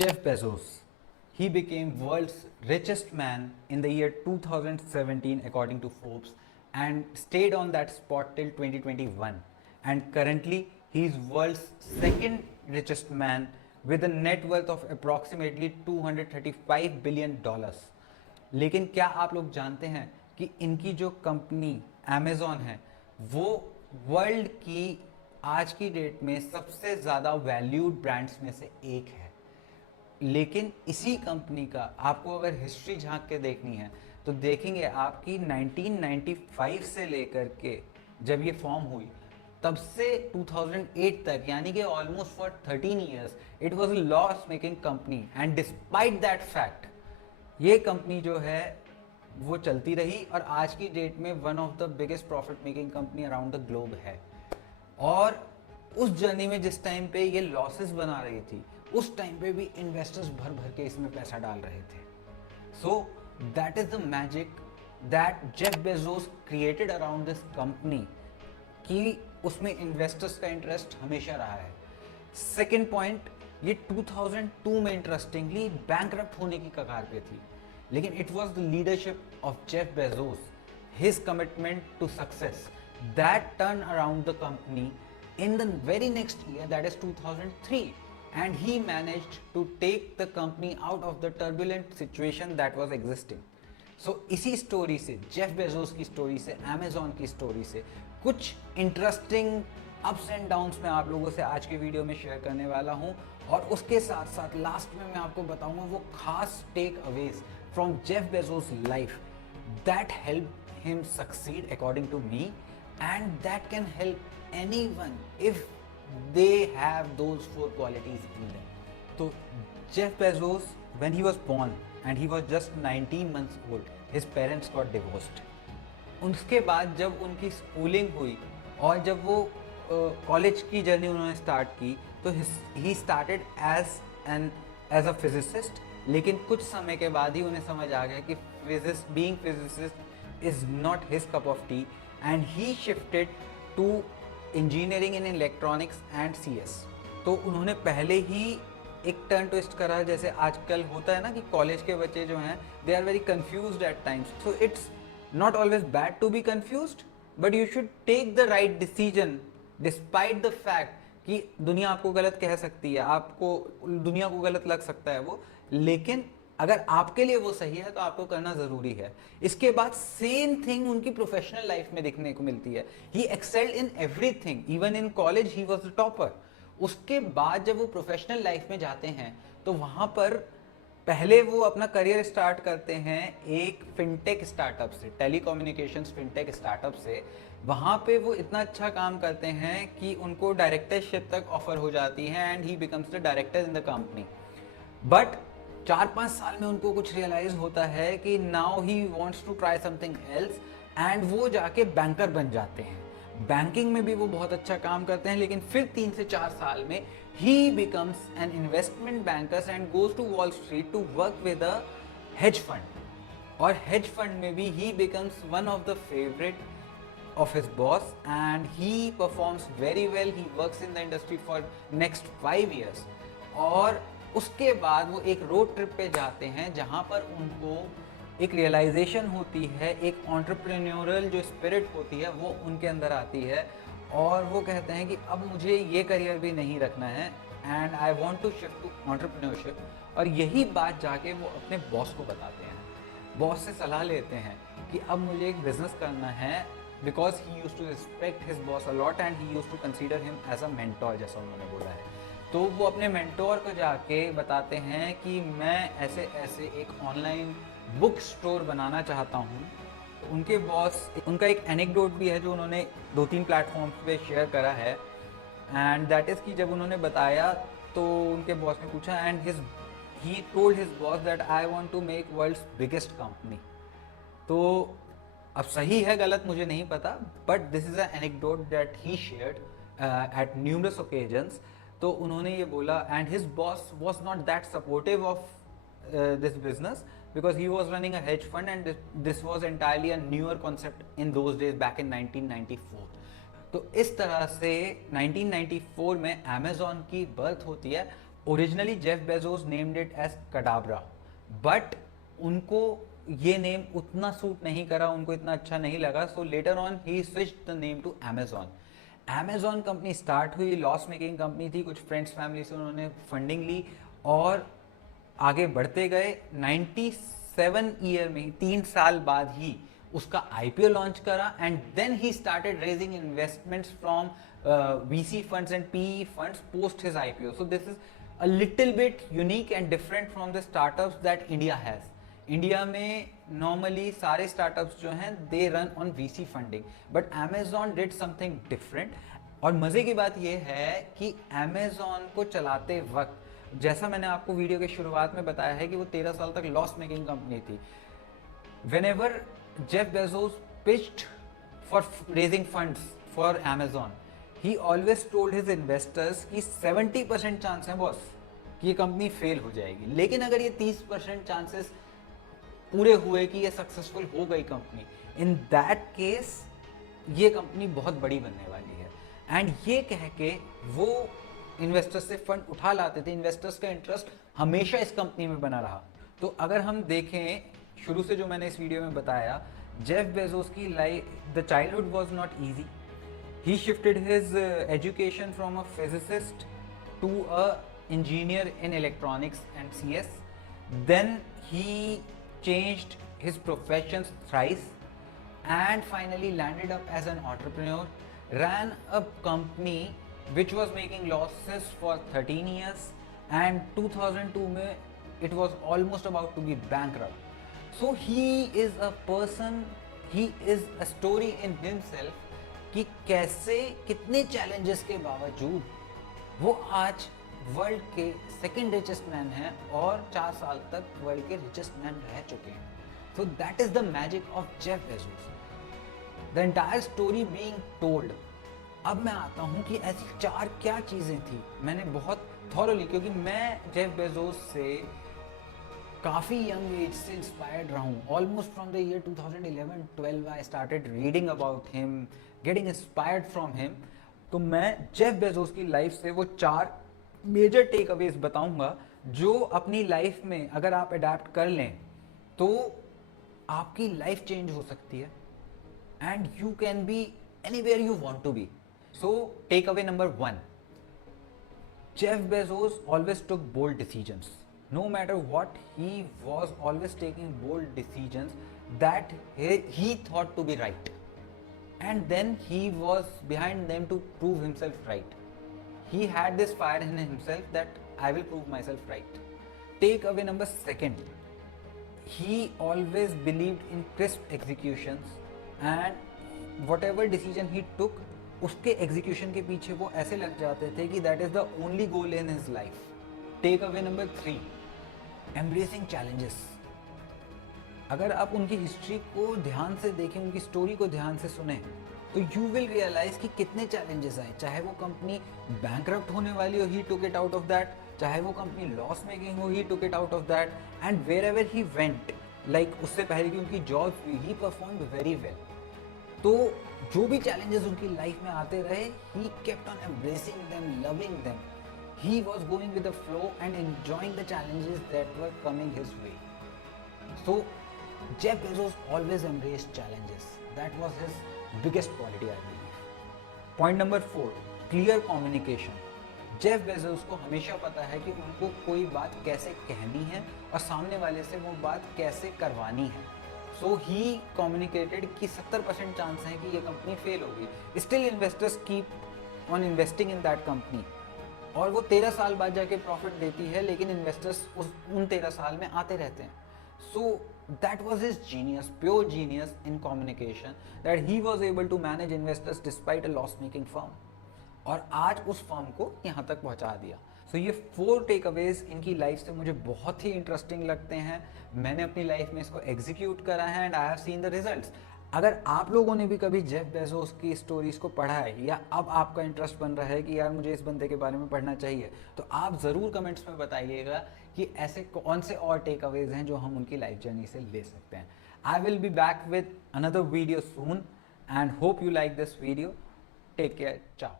Jeff Bezos. He became world's richest man in the year 2017 according to Forbes and stayed on that spot till 2021. And currently he is world's second richest man with a net worth of approximately $235 billion. लेकिन क्या आप लोग जानते हैं कि इनकी जो company Amazon है वो वर्ल्ड की आज की डेट में सबसे ज़्यादा वैल्यूड ब्रांड्स में से एक है। लेकिन इसी कंपनी का आपको अगर हिस्ट्री झांक के देखनी है तो देखेंगे आपकी 1995 से लेकर के जब ये फॉर्म हुई तब से 2008 तक, यानी कि almost for 13 years it was a loss making company, and despite that fact ये कंपनी जो है वो चलती रही और आज की डेट में one of the biggest profit making company around the globe है। और उस जर्नी में जिस टाइम पे ये लॉसेस बना रही थी उस टाइम पे भी इन्वेस्टर्स भर भर के इसमें पैसा डाल रहे थे। So that is the magic that Jeff Bezos created around this company कि उसमें इन्वेस्टर्स का इंटरेस्ट हमेशा रहा है। सेकेंड पॉइंट, ये 2002 में इंटरेस्टिंगली बैंकरप्ट होने की कगार पे थी, लेकिन it was the leadership of Jeff Bezos, his commitment to success that turned around the company in the very next year, that is 2003, and he managed to take the company out of the turbulent situation that was existing. So इसी story से, Jeff Bezos की story से, Amazon की story से कुछ interesting ups and downs मैं आप लोगों से आज के वीडियो में शेयर करने वाला हूं, और उसके साथ साथ लास्ट में मैं आपको बताऊंगा वो खास takeaways from Jeff Bezos life that help him succeed according to me, and that can help anyone if they have those four qualities in them. So Jeff Bezos, when he was born and he was just 19 months old, his parents got divorced. उसके बाद जब उनकी schooling हुई और जब वो college की journey उन्होंने स्टार्ट की तो he started as a physicist, लेकिन कुछ समय के बाद ही उन्हें समझ आ गया कि being physicist is not his cup of tea, and he shifted to engineering in electronics and CS. तो उन्होंने पहले ही एक टर्न ट्विस्ट करा, जैसे आजकल होता है ना कि कॉलेज के बच्चे जो हैं they are very confused at times. So it's not always bad to be confused, but you should take the right decision despite the fact कि दुनिया आपको गलत कह सकती है, आपको दुनिया को गलत लग सकता है वो, लेकिन अगर आपके लिए वो सही है तो आपको करना जरूरी है। इसके बाद सेम थिंग उनकी प्रोफेशनल लाइफ में देखने को मिलती है। He excelled in everything, even in college he was the topper. उसके बाद जब वो प्रोफेशनल लाइफ में जाते हैं तो वहां पर पहले वो अपना करियर स्टार्ट करते हैं एक फिनटेक स्टार्टअप से, टेलीकम्युनिकेशंस फिनटेक स्टार्टअप से। वहां पे वो इतना अच्छा काम करते हैं कि उनको डायरेक्टरशिप तक ऑफर हो जाती है and he becomes the director in the company. But 4-5 साल में उनको कुछ रियलाइज होता है कि now he wants to try something else, and वो जाके बैंकर बन जाते हैं। बैंकिंग में भी वो बहुत अच्छा काम करते हैं, लेकिन फिर 3 से 4 साल में he becomes an investment bankers and goes to Wall Street to work with a hedge fund. और हेज फंड में भी he becomes one of the favourite of his boss and he performs very well. He works in the industry for next 5 years. और उसके बाद वो एक road trip पे जाते हैं जहाँ पर उनको एक रियलाइजेशन होती है, एक एंटरप्रेन्योरल जो स्पिरिट होती है वो उनके अंदर आती है, और वो कहते हैं कि अब मुझे ये करियर भी नहीं रखना है and I want to shift to entrepreneurship. और यही बात जाके वो अपने बॉस को बताते हैं, बॉस से सलाह लेते हैं कि अब मुझे एक बिजनेस करना है, because he use to respect his boss a lot and he use to consider him as a mentor, जैसा उन्होंने बोला है। तो वो अपने मेंटोर को जाके बताते हैं कि मैं ऐसे ऐसे एक ऑनलाइन बुक स्टोर बनाना चाहता हूँ। उनके बॉस, उनका एक एनेक्डोट भी है जो उन्होंने 2-3 प्लेटफॉर्म्स पे शेयर करा है, एंड दैट इज़ कि जब उन्होंने बताया तो उनके बॉस ने पूछा and he told his boss that I want to make world's biggest company. तो अब सही है गलत मुझे नहीं पता, but this is a anecdote that he shared at numerous occasions. तो उन्होंने ये बोला and his boss was not that supportive of this business because he was running a hedge fund and this was entirely a newer concept in those days back in 1994. तो इस तरह से 1994 में Amazon की बर्थ होती है, originally Jeff Bezos named it as Cadabra, but उनको ये नेम उतना सूट नहीं करा, उनको इतना अच्छा नहीं लगा, so later on he switched the name to Amazon. Amazon company start हुई, लॉस मेकिंग कंपनी थी, कुछ फ्रेंड्स फैमिली से उन्होंने फंडिंग ली और आगे बढ़ते गए। 97 ईयर में ही, 3 साल बाद ही उसका आईपीओ लॉन्च करा and then he started raising investments from VC funds and PE funds post his IPO. So this is a little bit unique and different from the startups that India has. India में normally सारे startups जो हैं they run on VC funding, but Amazon did something different. और मजे की बात यह है कि अमेजॉन को चलाते वक्त, जैसा मैंने आपको वीडियो के शुरुआत में बताया है कि वो 13 साल तक लॉस मेकिंग कंपनी थी। whenever Jeff Bezos pitched for raising funds for Amazon, he always told his investors कि 70% चांस है बॉस कि ये कंपनी फेल हो जाएगी, लेकिन अगर ये 30% चांसेस पूरे हुए कि ये सक्सेसफुल हो गई कंपनी, इन दैट केस ये कंपनी बहुत बड़ी बनने वाली है। एंड ये कह के वो इन्वेस्टर्स से फंड उठा लाते थे। इन्वेस्टर्स का इंटरेस्ट हमेशा इस कंपनी में बना रहा। तो अगर हम देखें शुरू से जो मैंने इस वीडियो में बताया, जेफ बेजोस की life, the childhood was not easy. He shifted his education from a physicist to an engineer in electronics and CS. Then he changed his professions thrice and finally landed up as an entrepreneur, ran a company which was making losses for 13 years and 2002 mein it was almost about to be bankrupt. So he is a person, he is a story in himself कि कैसे कितने challenges के बावजूद वो आज world के second richest man हैं और 4 साल तक वर्ल्ड के रिचेस्ट मैन रह चुके हैं। So that is the magic of Jeff Bezos, the entire story being told. अब मैं आता हूं कि ऐसी 4 क्या चीजें थी। मैंने बहुत थॉरोली, क्योंकि मैं जेफ बेजोस से काफ़ी यंग एज से इंस्पायर्ड रहा हूँ। Almost from the year 2011-12 I started reading about him, getting inspired from him. तो मैं जेफ बेजोस की लाइफ से वो 4 मेजर टेक अवेज बताऊंगा जो अपनी लाइफ में अगर आप अडेप्ट कर लें तो आपकी लाइफ चेंज हो सकती है and you can be anywhere you want to be. So take away number 1, Jeff Bezos always took bold decisions. No matter what, he was always taking bold decisions that he thought to be right, and then he was behind them to prove himself right. He had this fire in himself that I will prove myself right. Take away number 2, he always believed in crisp executions and whatever decision he took, उसके execution के पीछे वो ऐसे लग जाते थे कि that is the only goal in his life. Take away number 3, embracing challenges. अगर आप उनकी हिस्ट्री को ध्यान से देखें, उनकी स्टोरी को ध्यान से सुने, तो यू विल रियलाइज कि कितने चैलेंजेस आए। चाहे वो कंपनी बैंकरप्ट होने वाली हो, he took it out of that. चाहे वो कंपनी लॉस मेकिंग हो, he took it out of that. And wherever he went, like उससे पहले की उनकी जॉब हुई, ही परफॉर्म्ड वेरी वेल। तो जो भी चैलेंजेस उनकी लाइफ में आते रहे, he kept on embracing them, loving them. He was going with the flow and enjoying the challenges that were coming his way. So Jeff Bezos always embraced challenges. That was his biggest quality, I believe. Point number 4, clear communication. Jeff Bezos को हमेशा पता है कि उनको कोई बात कैसे कहनी है और सामने वाले से वो बात कैसे करवानी है। सो ही कम्युनिकेटेड कि 70% चांस है कि ये कंपनी फेल होगी, still investors keep on investing in that company, और वो 13 साल बाद जाके प्रॉफिट देती है, लेकिन इन्वेस्टर्स उन 13 साल में आते रहते हैं। So that was his genius, pure genius in communication, that he was able to manage investors despite a loss-making firm, और आज उस फर्म को यहाँ तक पहुँचा दिया। So ये 4 टेक अवेज इनकी लाइफ से मुझे बहुत ही इंटरेस्टिंग लगते हैं। मैंने अपनी लाइफ में इसको एग्जीक्यूट करा है and I have seen the results. अगर आप लोगों ने भी कभी जेफ बेजोस की स्टोरीज को पढ़ा है या अब आपका इंटरेस्ट बन रहा है कि यार मुझे इस बंदे के बारे में पढ़ना चाहिए, तो आप ज़रूर कमेंट्स में बताइएगा कि ऐसे कौन से और टेक अवेज हैं जो हम उनकी लाइफ जर्नी से ले सकते हैं। I will be back with another video soon and hope you like this video. Take care, चाओ।